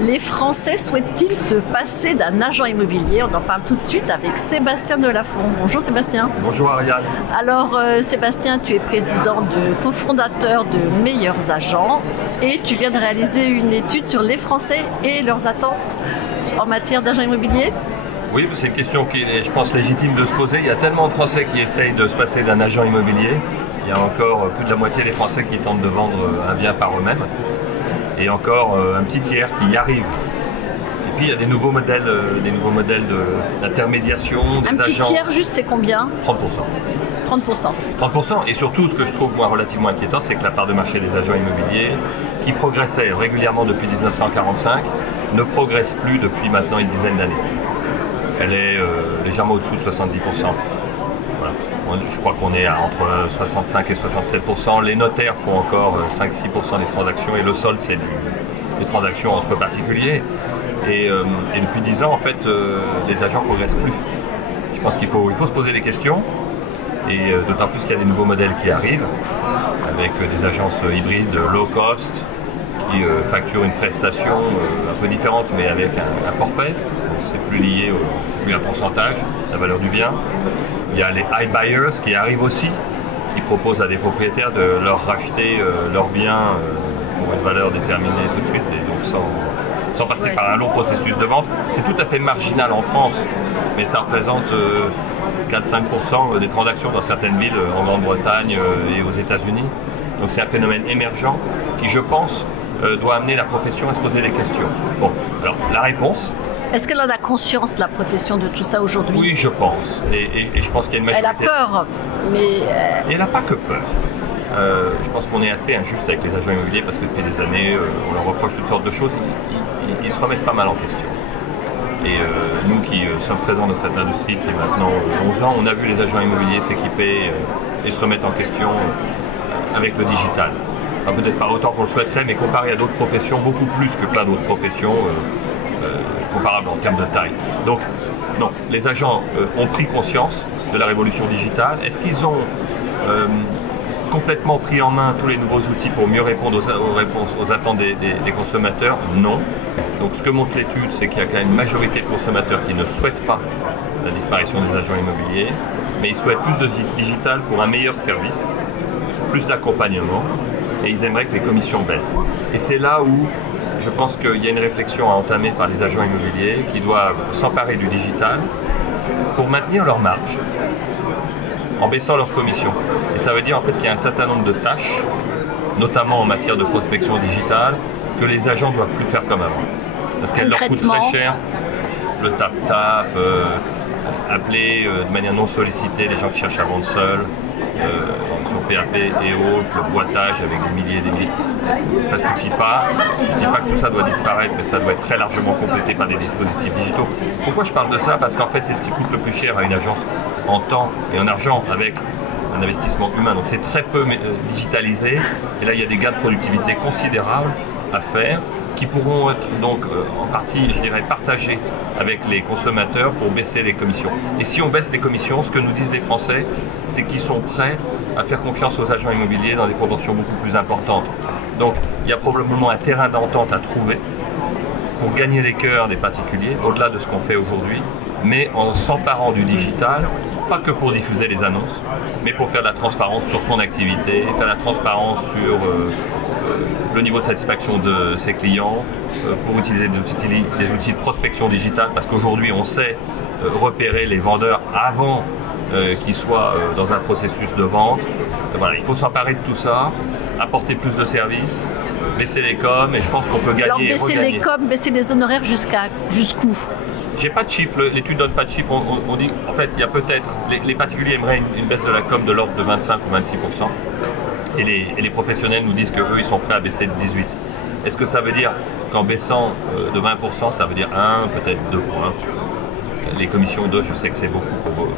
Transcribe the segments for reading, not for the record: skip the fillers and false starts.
Les Français souhaitent-ils se passer d'un agent immobilier? On en parle tout de suite avec Sébastien Delafont. Bonjour Sébastien. Bonjour Ariane. Alors Sébastien, tu es président cofondateur de Meilleurs Agents et tu viens de réaliser une étude sur les Français et leurs attentes en matière d'agent immobilier. Oui, c'est une question qui est, je pense, légitime de se poser. Il y a tellement de Français qui essayent de se passer d'un agent immobilier. Il y a encore plus de la moitié des Français qui tentent de vendre un bien par eux-mêmes. Et encore un petit tiers qui y arrive. Et puis il y a des nouveaux modèles d'intermédiation. Un petit tiers juste, c'est combien? 30%. 30%. 30%. Et surtout, ce que je trouve moi relativement inquiétant, c'est que la part de marché des agents immobiliers, qui progressait régulièrement depuis 1945, ne progresse plus depuis maintenant une dizaine d'années. Elle est légèrement au-dessous de 70%. Voilà. Je crois qu'on est entre 65 et 67%. Les notaires font encore 5-6% des transactions et le solde, c'est des transactions entre particuliers. Et depuis 10 ans, en fait, les agents ne progressent plus. Je pense qu'il faut se poser des questions. Et d'autant plus qu'il y a des nouveaux modèles qui arrivent, avec des agences hybrides low cost, qui facturent une prestation un peu différente, mais avec un forfait. C'est plus lié, c'est plus un pourcentage, la valeur du bien. Il y a les iBuyers qui arrivent aussi, qui proposent à des propriétaires de leur racheter leur bien pour une valeur déterminée tout de suite, et donc sans passer par un long processus de vente. C'est tout à fait marginal en France, mais ça représente 4-5% des transactions dans certaines villes en Grande-Bretagne et aux États-Unis. Donc c'est un phénomène émergent qui, je pense, doit amener la profession à se poser des questions. Bon, alors la réponse... Est-ce qu'elle en a conscience, la profession, de tout ça aujourd'hui? Oui, je pense. Et je pense qu'il y a une majorité... Elle a peur, mais... Et elle n'a pas que peur. Je pense qu'on est assez injuste avec les agents immobiliers parce que depuis des années, on leur reproche toutes sortes de choses. Ils se remettent pas mal en question. Et nous qui sommes présents dans cette industrie depuis maintenant 11 ans, on a vu les agents immobiliers s'équiper et se remettre en question avec le digital. Enfin, peut-être pas autant qu'on le souhaiterait, mais comparé à d'autres professions, beaucoup plus que plein d'autres professions comparables en termes de taille. Donc, non, les agents ont pris conscience de la révolution digitale. Est-ce qu'ils ont complètement pris en main tous les nouveaux outils pour mieux répondre aux attentes des consommateurs? Non. Donc ce que montre l'étude, c'est qu'il y a quand même une majorité de consommateurs qui ne souhaitent pas la disparition des agents immobiliers, mais ils souhaitent plus de digital pour un meilleur service, plus d'accompagnement, et ils aimeraient que les commissions baissent. Et c'est là où je pense qu'il y a une réflexion à entamer par les agents immobiliers qui doivent s'emparer du digital pour maintenir leur marge, en baissant leurs commissions. Et ça veut dire en fait qu'il y a un certain nombre de tâches, notamment en matière de prospection digitale, que les agents ne doivent plus faire comme avant. Parce qu'elles leur coûtent très cher. Le tap-tap, appeler de manière non sollicitée les gens qui cherchent à vendre seuls, sur PAP et autres, le boitage avec des milliers et des milliers. Ça ne suffit pas. Je ne dis pas que tout ça doit disparaître, mais ça doit être très largement complété par des dispositifs digitaux. Pourquoi je parle de ça? Parce qu'en fait, c'est ce qui coûte le plus cher à une agence en temps et en argent, avec un investissement humain. Donc c'est très peu digitalisé. Et là, il y a des gains de productivité considérables à faire, qui pourront être donc en partie, je dirais, partagés avec les consommateurs pour baisser les commissions. Et si on baisse les commissions, ce que nous disent les Français, c'est qu'ils sont prêts à faire confiance aux agents immobiliers dans des proportions beaucoup plus importantes. Donc il y a probablement un terrain d'entente à trouver pour gagner les cœurs des particuliers, au-delà de ce qu'on fait aujourd'hui, mais en s'emparant du digital, pas que pour diffuser les annonces, mais pour faire de la transparence sur son activité, faire de la transparence sur le niveau de satisfaction de ses clients, pour utiliser des outils de prospection digitale, parce qu'aujourd'hui on sait repérer les vendeurs avant qu'ils soient dans un processus de vente. Voilà, il faut s'emparer de tout ça, apporter plus de services, baisser les coms, et je pense qu'on peut gagner. Alors baisser les coms, baisser les honoraires jusqu'où? J'ai pas de chiffres, l'étude donne pas de chiffres. On dit, en fait, il y a peut-être, les particuliers aimeraient une baisse de la com de l'ordre de 25 ou 26%. Et les professionnels nous disent qu'eux, ils sont prêts à baisser de 18%. Est-ce que ça veut dire qu'en baissant de 20%, ça veut dire 1, peut-être 2 points? Les commissions 2, je sais que c'est beaucoup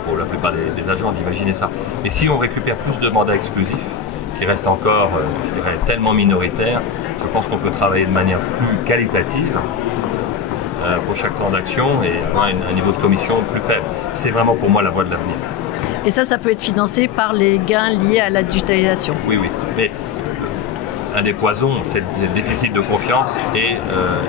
pour la plupart des agents d'imaginer ça. Mais si on récupère plus de mandats exclusifs, qui restent encore, je dirais, tellement minoritaires, je pense qu'on peut travailler de manière plus qualitative pour chaque transaction et avoir un niveau de commission plus faible. C'est vraiment pour moi la voie de l'avenir. Et ça peut être financé par les gains liés à la digitalisation? Oui, oui. Mais un des poisons, c'est le déficit de confiance et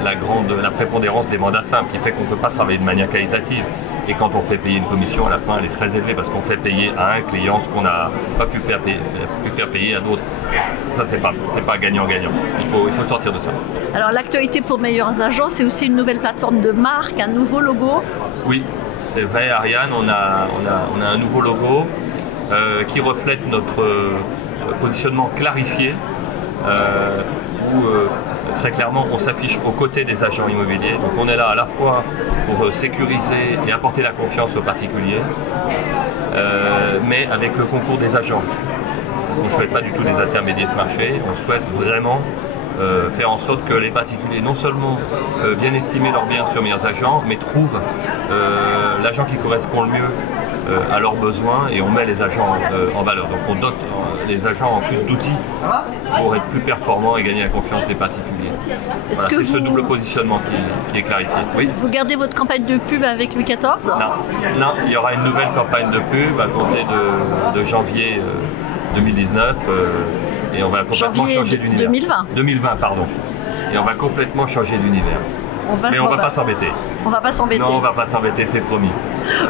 la prépondérance des mandats simples qui fait qu'on ne peut pas travailler de manière qualitative. Et quand on fait payer une commission, à la fin, elle est très élevée parce qu'on fait payer à un client ce qu'on n'a pas pu faire payer à d'autres. Ça, c'est pas gagnant-gagnant. Il faut sortir de ça. Alors, l'actualité pour Meilleurs Agents, c'est aussi une nouvelle plateforme de marque, un nouveau logo. Oui, c'est vrai, Ariane, on a un nouveau logo qui reflète notre positionnement clarifié, où très clairement on s'affiche aux côtés des agents immobiliers. Donc on est là à la fois pour sécuriser et apporter la confiance aux particuliers, mais avec le concours des agents. Parce qu'on ne souhaite pas du tout des intermédiaires de ce marché, on souhaite vraiment faire en sorte que les particuliers non seulement viennent estimer leurs biens sur Meilleurs Agents, mais trouvent l'agent qui correspond le mieux à leurs besoins, et on met les agents en valeur. Donc on dote les agents en plus d'outils pour être plus performants et gagner la confiance des particuliers. Voilà, c'est ce double positionnement qui est clarifié. Oui. Vous gardez votre campagne de pub avec Louis XIV? Non, il y aura une nouvelle campagne de pub à compter de janvier 2019 et on va complètement changer d'univers. 2020, pardon. Et on va complètement changer d'univers. Mais on ne va pas s'embêter. On va pas s'embêter. Non, on ne va pas s'embêter, c'est promis.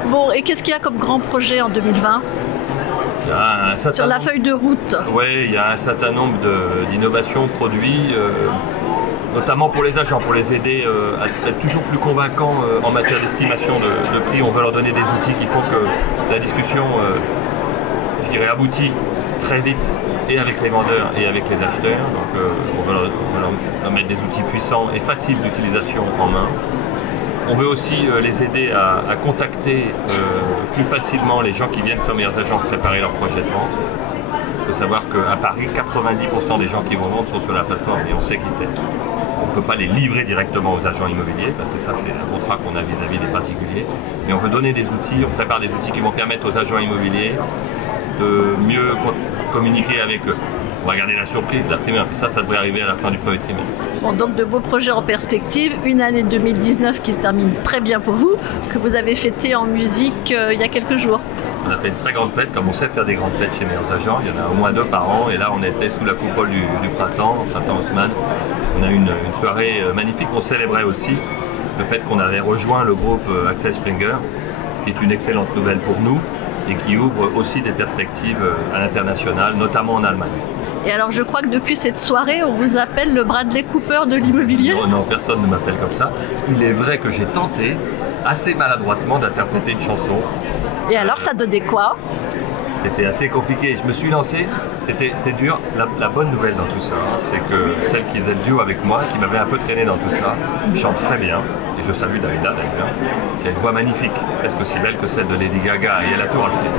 Bon, et qu'est-ce qu'il y a comme grand projet en 2020 ? Sur la feuille de route. Oui, il y a un certain nombre d'innovations produits, notamment pour les agents, pour les aider à être toujours plus convaincants en matière d'estimation de prix. On veut leur donner des outils qui font que la discussion, je dirais, aboutit très vite, et avec les vendeurs et avec les acheteurs. Donc on va leur mettre des outils puissants et faciles d'utilisation en main. On veut aussi les aider à contacter plus facilement les gens qui viennent sur Meilleurs Agents préparer leur projet de vente. Il faut savoir qu'à Paris, 90% des gens qui vont vendre sont sur la plateforme, et on sait qui c'est. On ne peut pas les livrer directement aux agents immobiliers, parce que ça c'est un contrat qu'on a vis-à-vis des particuliers. Mais on veut donner des outils, on prépare des outils qui vont permettre aux agents immobiliers de mieux communiquer avec eux. On va garder la surprise, la primeur, et ça devrait arriver à la fin du premier trimestre. Bon, donc de beaux projets en perspective, une année 2019 qui se termine très bien pour vous, que vous avez fêté en musique il y a quelques jours. On a fait une très grande fête, comme on sait faire des grandes fêtes chez Meilleurs Agents, il y en a au moins 2 par an, et là on était sous la coupole du printemps Haussmann. On a eu une soirée magnifique, on célébrait aussi le fait qu'on avait rejoint le groupe Axel Springer, ce qui est une excellente nouvelle pour nous, et qui ouvre aussi des perspectives à l'international, notamment en Allemagne. Et alors je crois que depuis cette soirée, on vous appelle le Bradley Cooper de l'immobilier? Non, personne ne m'appelle comme ça. Il est vrai que j'ai tenté, assez maladroitement, d'interpréter une chanson. Et alors ça donnait quoi? C'était assez compliqué. Je me suis lancé, c'est dur. La bonne nouvelle dans tout ça, c'est que celle qui faisait le duo avec moi, qui m'avait un peu traîné dans tout ça, chante très bien. Et je salue Davida d'ailleurs, qui a une voix magnifique, presque aussi belle que celle de Lady Gaga, et elle a tout rajouté.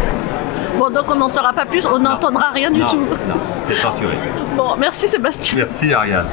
Bon, donc on n'en saura pas plus, on n'entendra rien du tout. Non, c'est censuré. Bon, merci Sébastien. Merci Ariane.